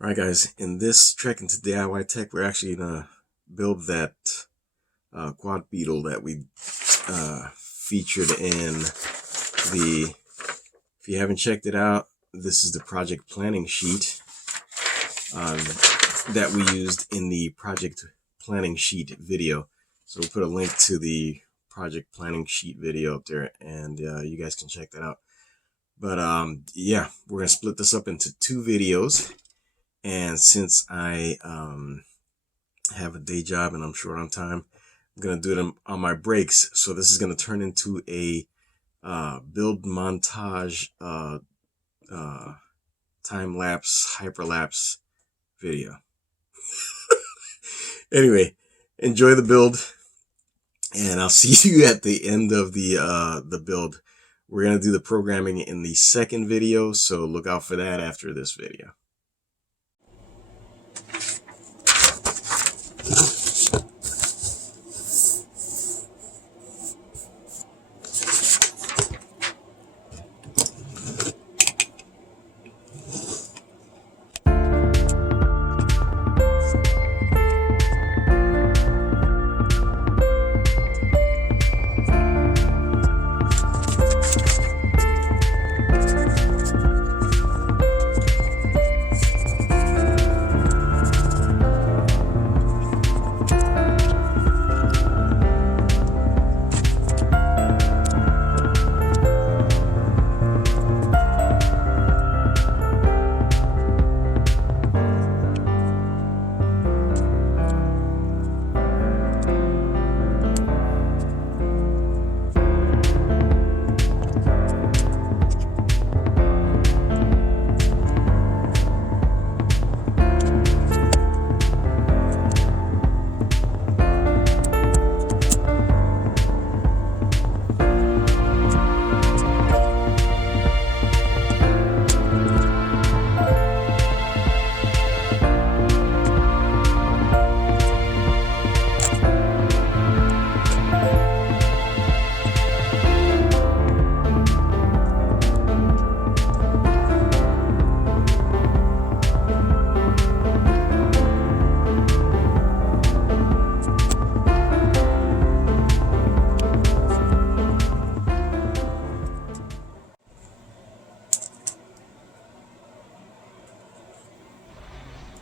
Alright guys, in this Trek into DIY Tech, we're actually gonna build that quad beetle that we featured in the, if you haven't checked it out, this is the project planning sheet that we used in the project planning sheet video. So we'll put a link to the project planning sheet video up there, and you guys can check that out. But yeah, we're gonna split this up into two videos. And since I have a day job and I'm short on time, I'm going to do them on my breaks. So this is going to turn into a build montage, time-lapse, hyperlapse video. Anyway, enjoy the build, and I'll see you at the end of the build. We're going to do the programming in the second video, so look out for that after this video.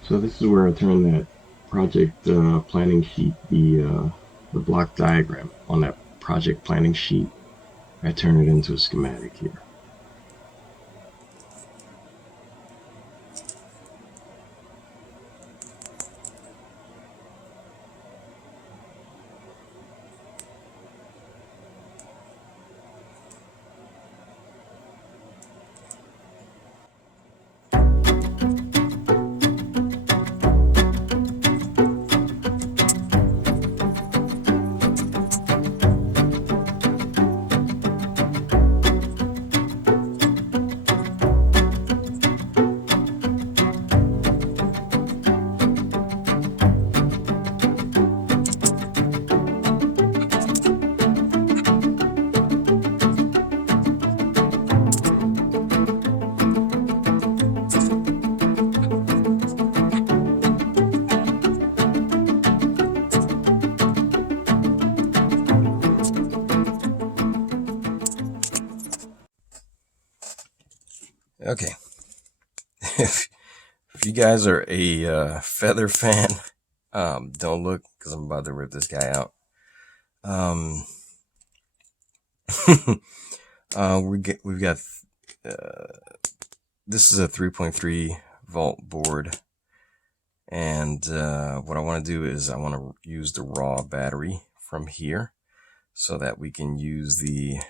So this is where I turn that project planning sheet, the block diagram on that project planning sheet, I turn it into a schematic here. Okay, if you guys are a feather fan, don't look, because I'm about to rip this guy out. We've got this is a 3.3 volt board, and what I want to do is I want to use the raw battery from here so that we can use the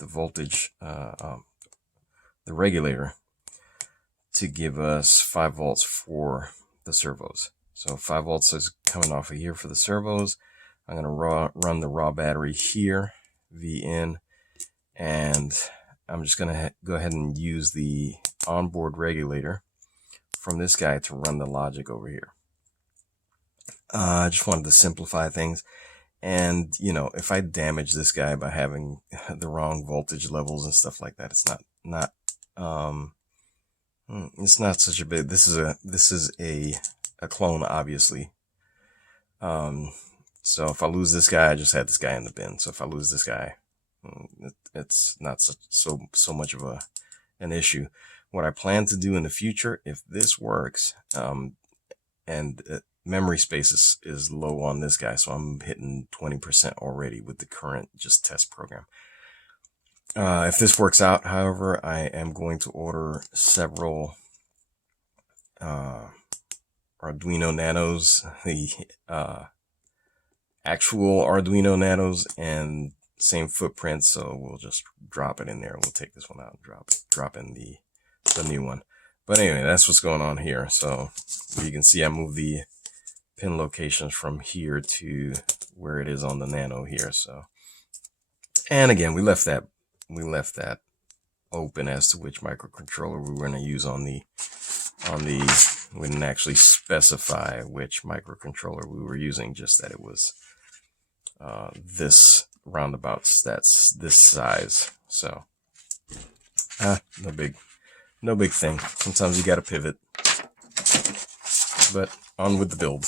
voltage, the regulator, to give us 5 volts for the servos. So 5 volts is coming off of here for the servos. I'm going to run the raw battery here, V in, and I'm just going to go ahead and use the onboard regulator from this guy to run the logic over here. I just wanted to simplify things. And, you know, if I damage this guy by having the wrong voltage levels and stuff like that, it's not It's not such a big. This is a clone, obviously. So if I lose this guy, I just had this guy in the bin. So if I lose this guy, it's not so much of an issue. What I plan to do in the future, if this works, and memory space is low on this guy, so I'm hitting 20% already with the current just test program. If this works out, however, I am going to order several Arduino Nanos, the actual Arduino Nanos, and same footprint, so we'll just drop it in there. We'll take this one out and drop in the new one. But anyway, that's what's going on here. So you can see I moved the pin locations from here to where it is on the Nano here. So, and again, we left that open as to which microcontroller we were going to use on the we didn't actually specify which microcontroller we were using, just that it was this roundabouts, that's this size. So no big thing. Sometimes you gotta pivot, but on with the build.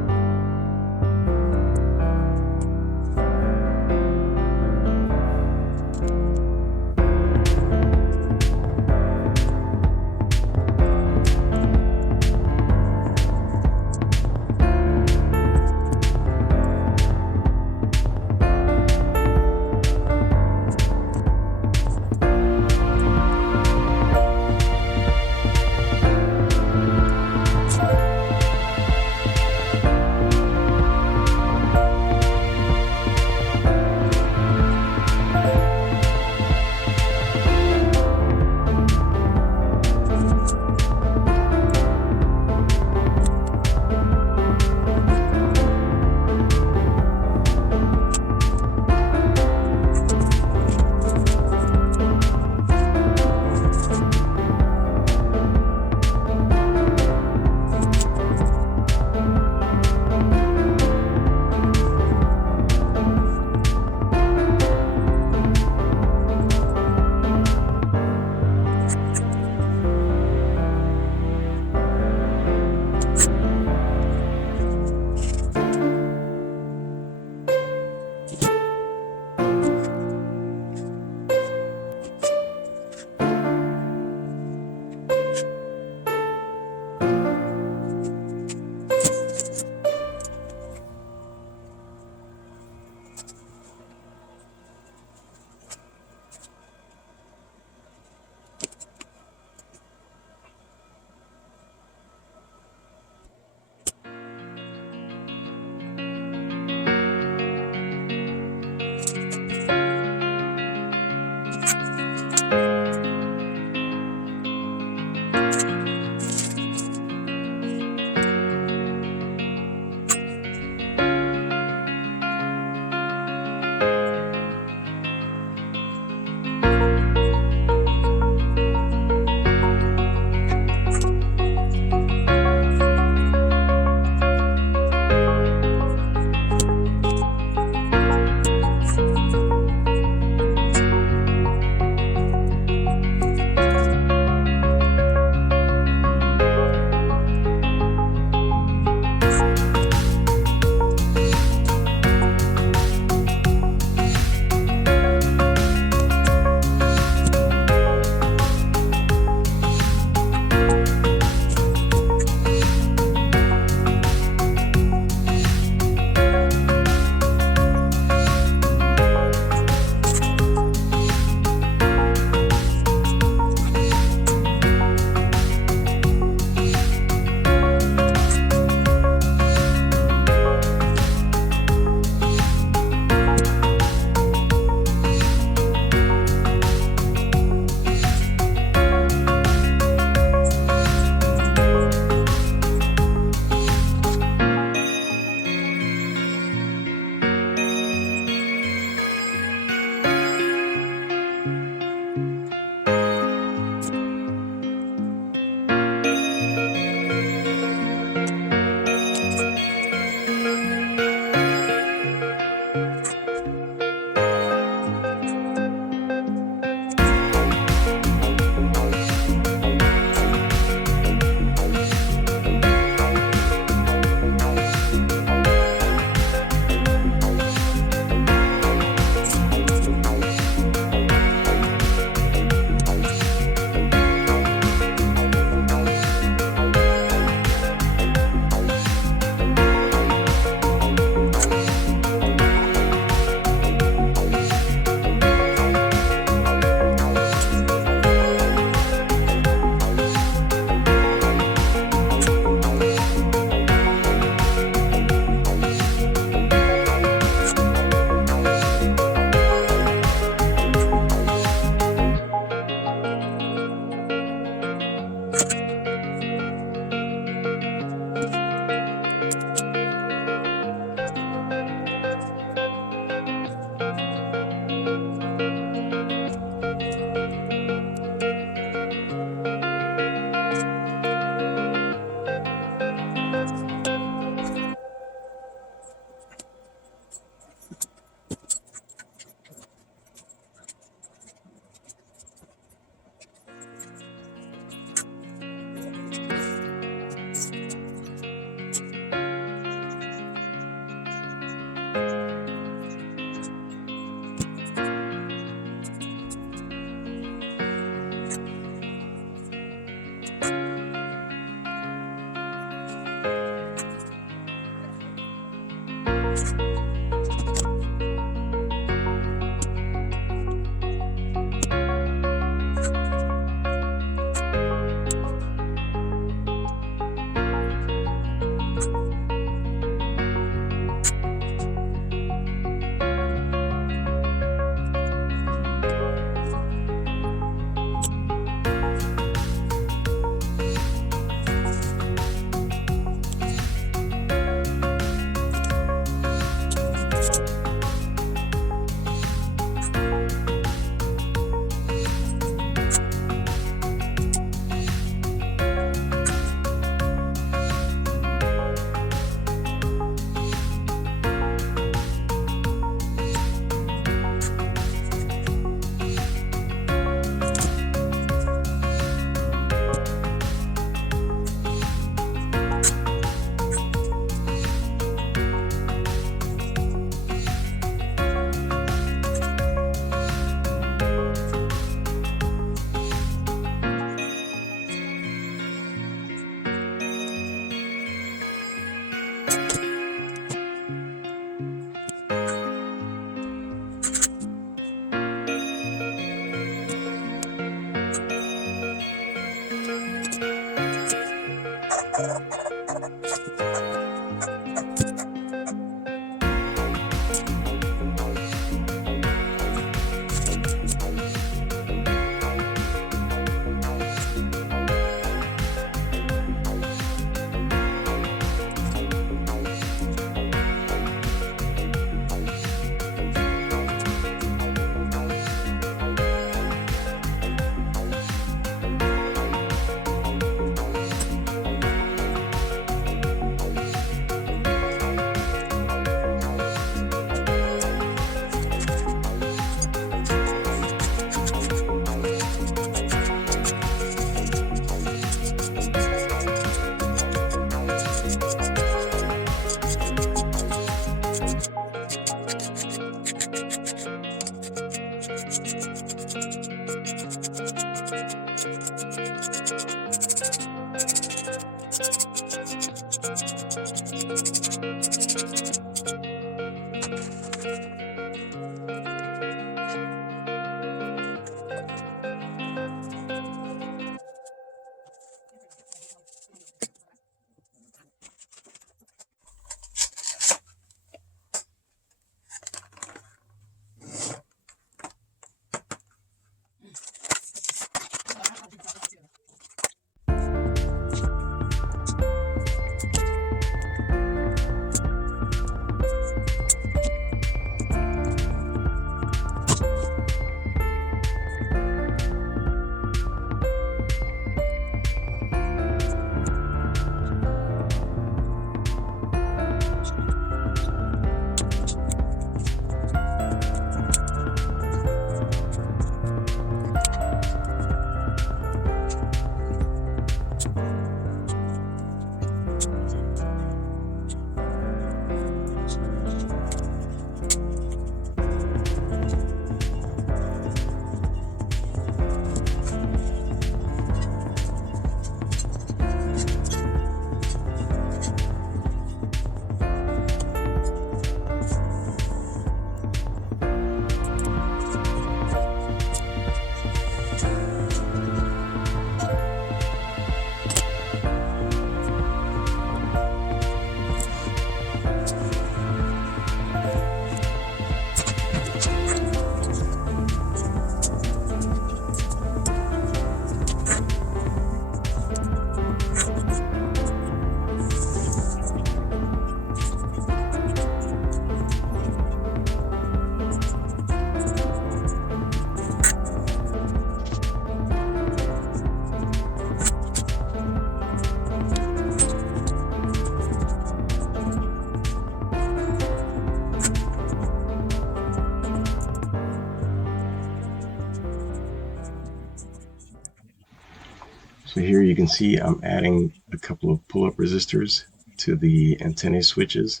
So here you can see I'm adding a couple of pull-up resistors to the antennae switches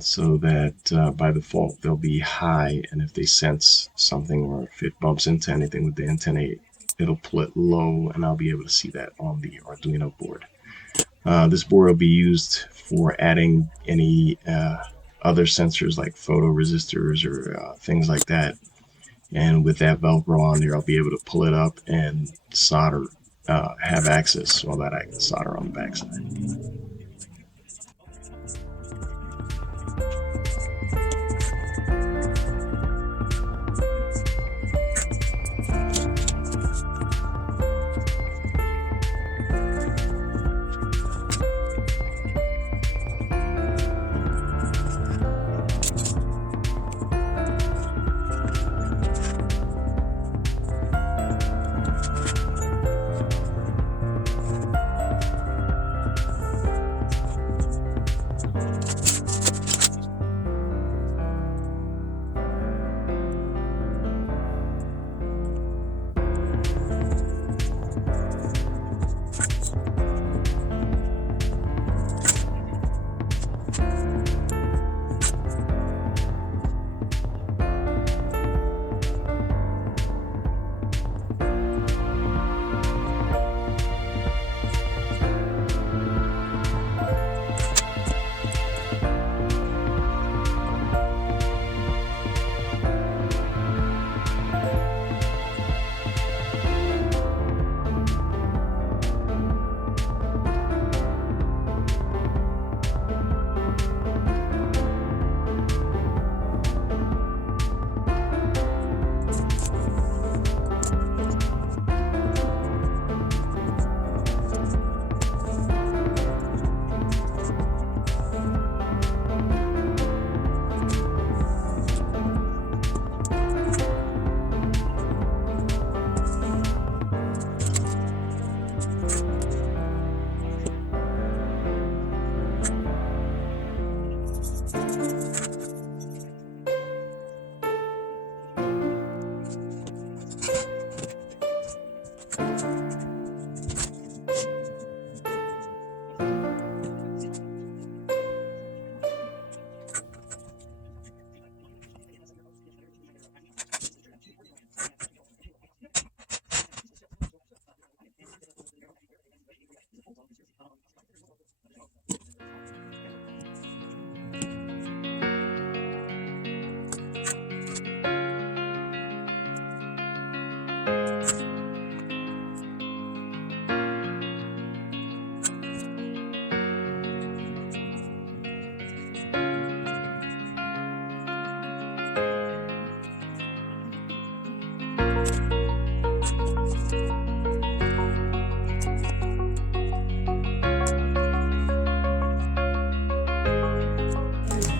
so that by default they'll be high, and if they sense something or if it bumps into anything with the antennae, it'll pull it low and I'll be able to see that on the Arduino board. This board will be used for adding any other sensors like photoresistors or things like that. And with that Velcro on there, I'll be able to pull it up and solder, have access so that I can solder on the backside.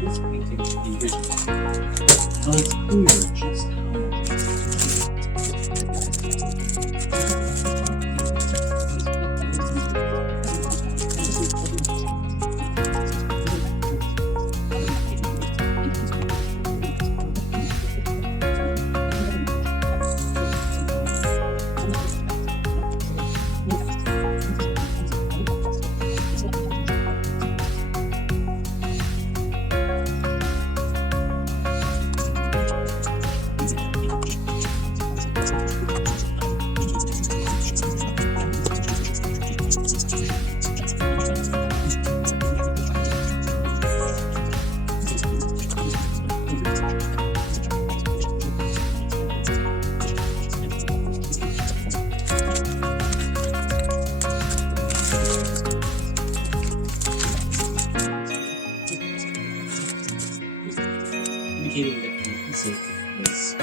It's clear just how much indicating that the adhesive is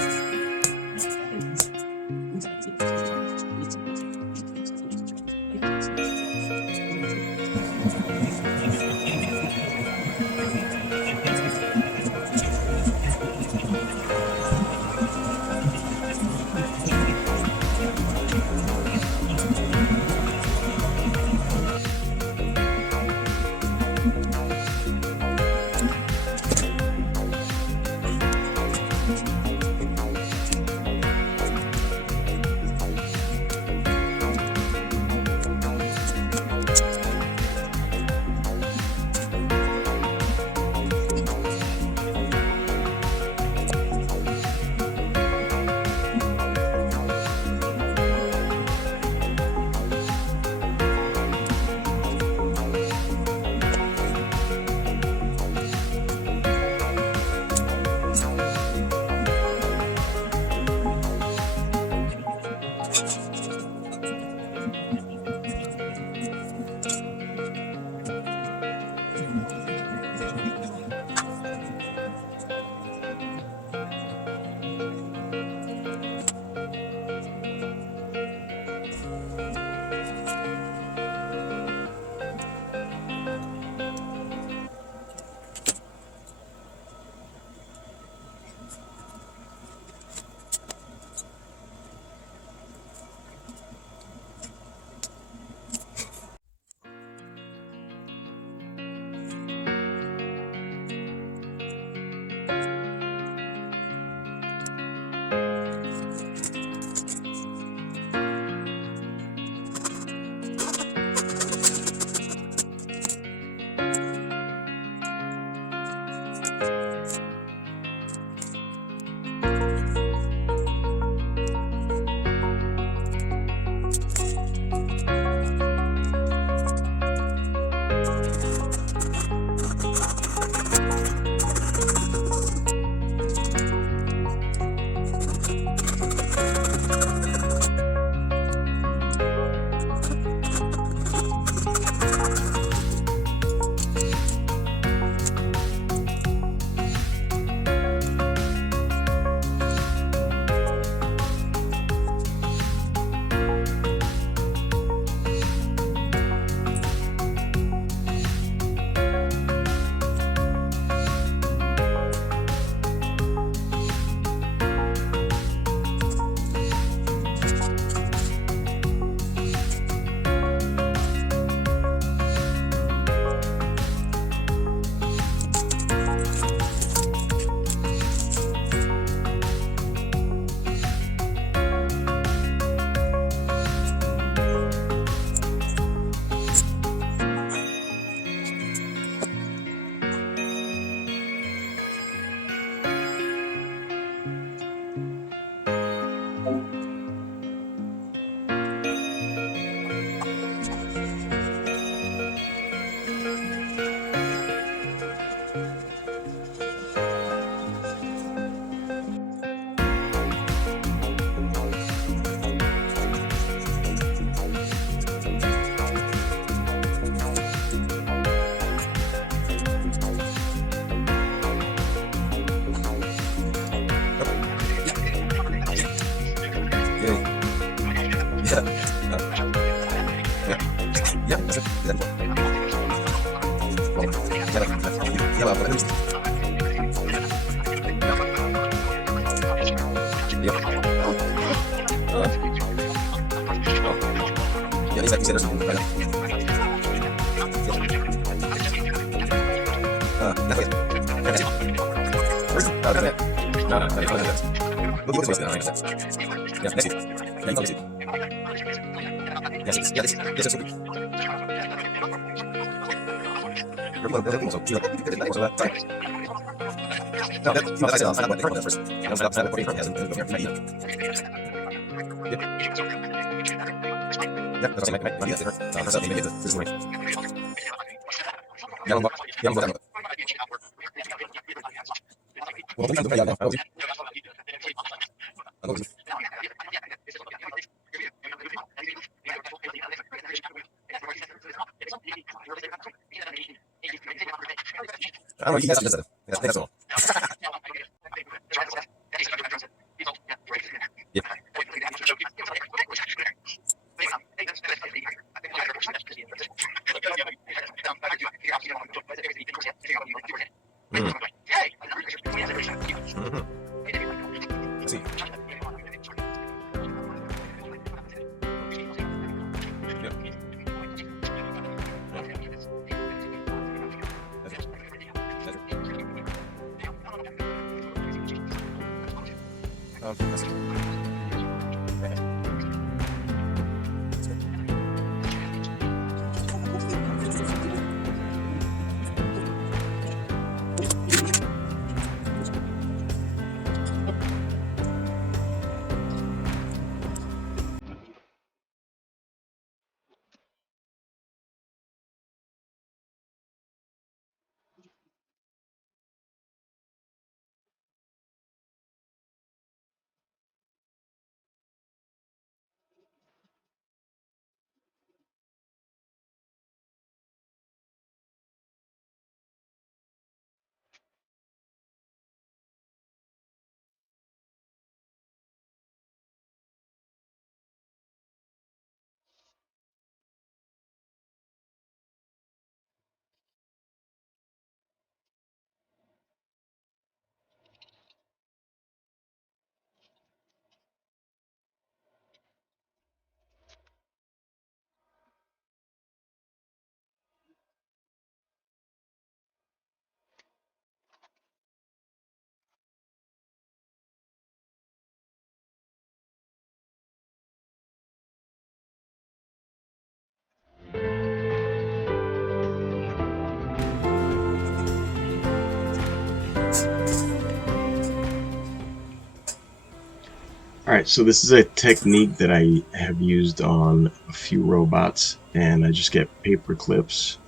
All right, so this is a technique that I have used on a few robots, and I just get paper clips,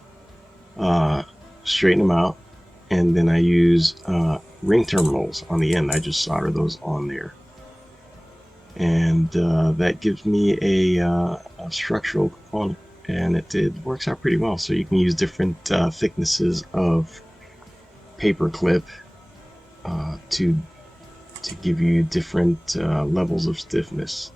straighten them out, and then I use ring terminals on the end. I just solder those on there, and that gives me a structural component, and it works out pretty well. So you can use different thicknesses of paper clip to give you different levels of stiffness.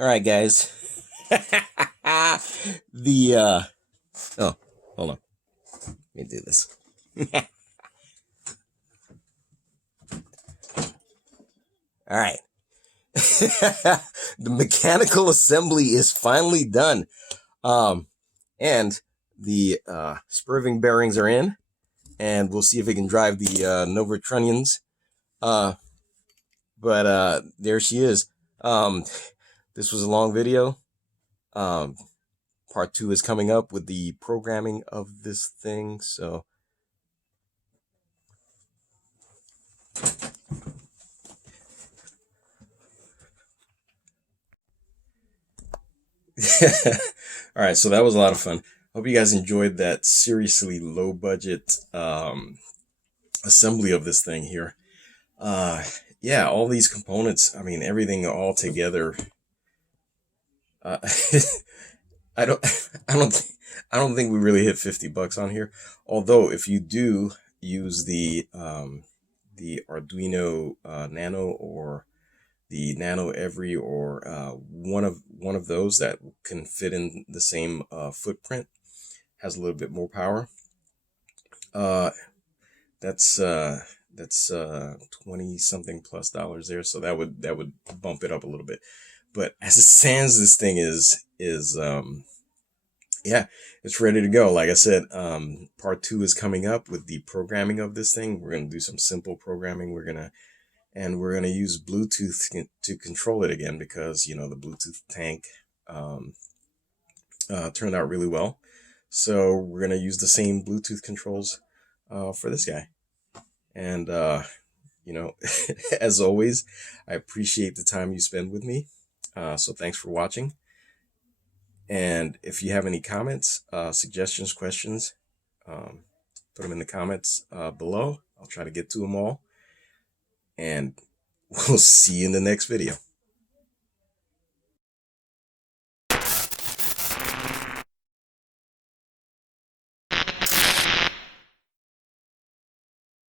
All right, guys. Oh, hold on. Let me do this. All right. The mechanical assembly is finally done. And the spurving bearings are in, and we'll see if we can drive the Nova Trunnions. But there she is. Um, this was a long video. Part 2 is coming up with the programming of this thing. So all right, so that was a lot of fun. Hope you guys enjoyed that seriously low budget assembly of this thing here. Yeah, all these components, I mean, everything all together. Uh, I don't, I don't think we really hit $50 on here. Although, if you do use the Arduino Nano or the Nano Every or one of those that can fit in the same footprint, has a little bit more power. That's 20 something plus dollars there, so that would bump it up a little bit. But as it stands, this thing is yeah, it's ready to go. Like I said, part 2 is coming up with the programming of this thing. We're gonna do some simple programming. We're gonna use Bluetooth to control it again, because the Bluetooth tank turned out really well. So we're gonna use the same Bluetooth controls for this guy. And as always, I appreciate the time you spend with me. So thanks for watching. And if you have any comments, suggestions, questions, put them in the comments below. I'll try to get to them all. And we'll see you in the next video.